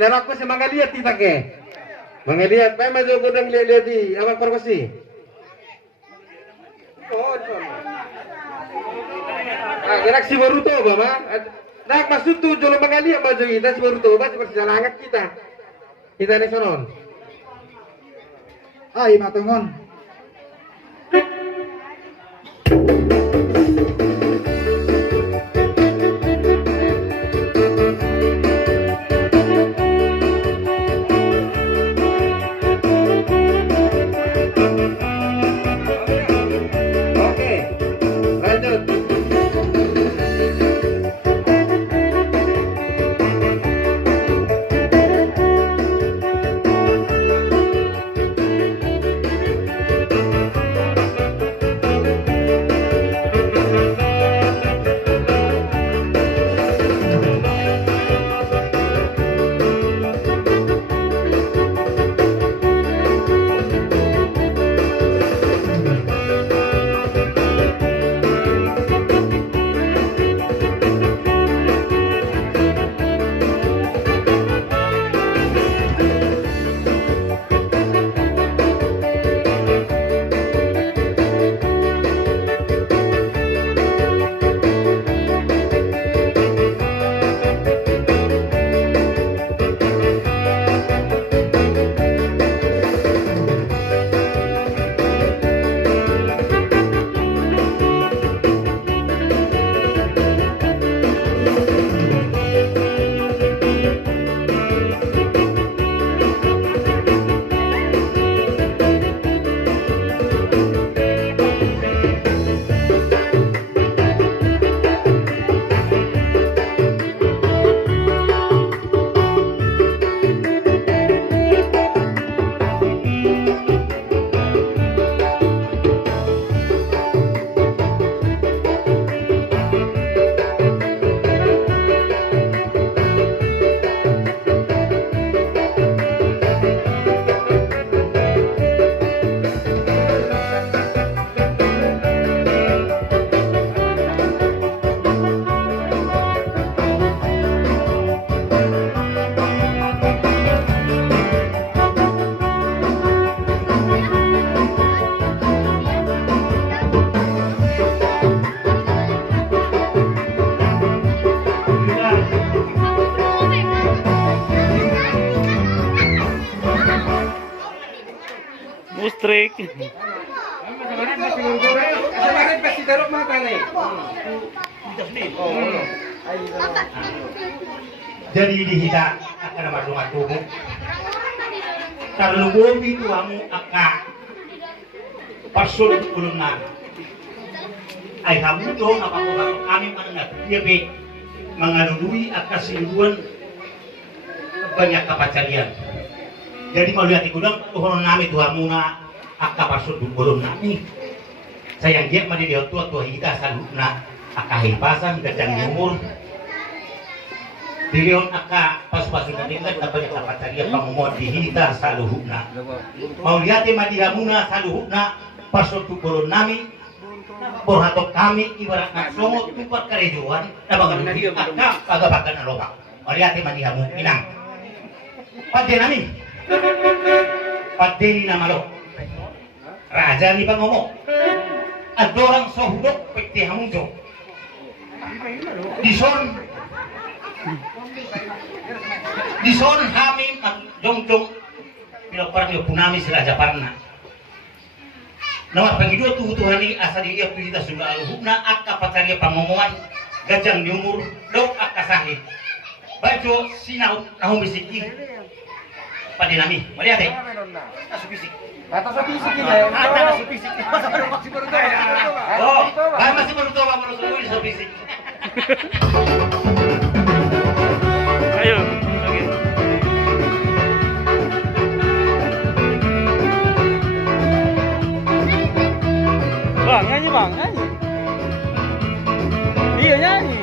Narak ko si mga lihat kita ke. Mga lihat, pa medyo ko nang lihat di awak perkusi. Oh, gerak si Boruto ba ma? Nak masuk tu jolo mga lihat maju kita si Boruto ba seperti jalangat kita. Kita ni sonon. Ay, matungon. Oke, lanjut. Mustrik. Jadi dihita akan rumah tubuh. Terlubung itu kamu akan pasul ulungan. Ay kamu dong apa kami mendengar dia be mengalui akan sinduan banyak kapacarian. Jadi mau lihat ikudang tuhon nami tuhamu na akka pasul ulun nami. Sayang dia mandi dia tua hita saluna akka hipasan gadang umur. Dilion akka pas-pasun natingan na banyak kapacarian pangumon dihita saluhuna. Mau lihat madihamuna saluhuna pasul ulun nami. Borhatok kami ibarat nak songot tupat karejuan na bangan akka pagabakan na lobak. Mau lihat madihamu inang. Padde nami. Padde na malo. Raja ni pangomo. Adorang sohudok pekti hamujo. Dison hamim at jong-jong pinaparang yung punami si Raja Parna. Nawat pangidua tuhutuhani asa dia kita sudah aluhukna akka pacarya pamomoan gajang di umur dok akka sahid. Bajo sinau nahum bisiki. Pada nami, mari ate. Asupisi. Atas fisik ini. Atas asupisi. Oh, masih baru coba baru semua asupisi. Ayo, lagi. Bang, nyanyi bang, nyanyi. Iya nyanyi.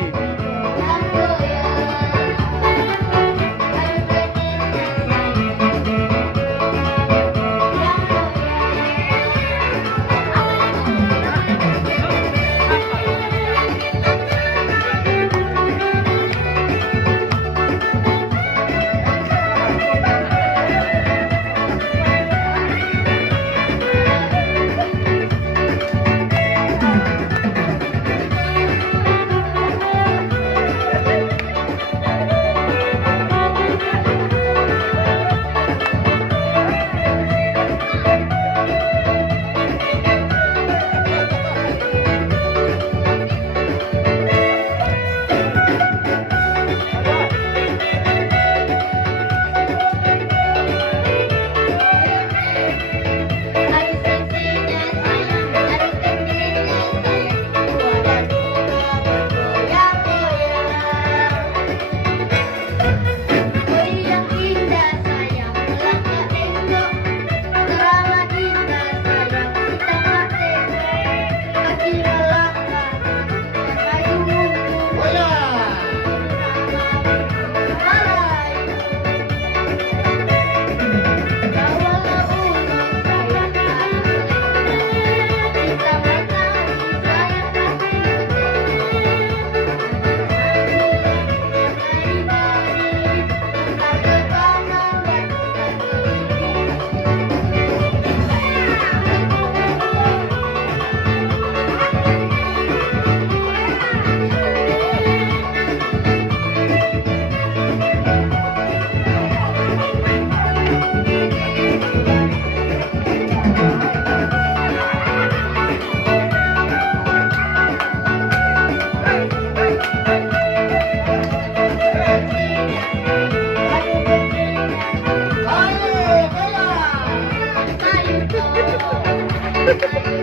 Hahaha.